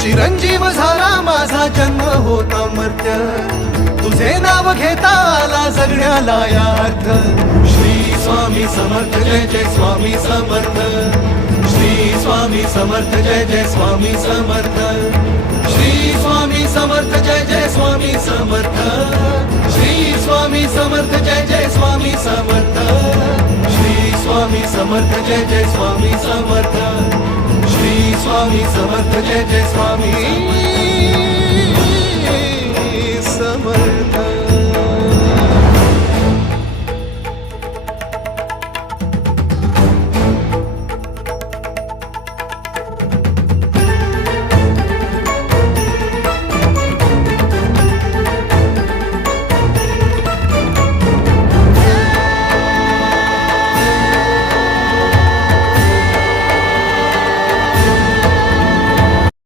चिरंजीव झाला माझा जन्म होता मर्त्य, तुझे नाव घेता आला जगण्याला यार्थ. श्री स्वामी समर्थ जय जय स्वामी समर्थ. श्री स्वामी समर्थ जय जय स्वामी समर्थ. श्री स्वामी समर्थ जय जय स्वामी समर्थ. श्री स्वामी समर्थ जय जय स्वामी समर्थ. श्री स्वामी समर्थ जय जय स्वामी समर्थ. श्री स्वामी समर्थ जय जय स्वामी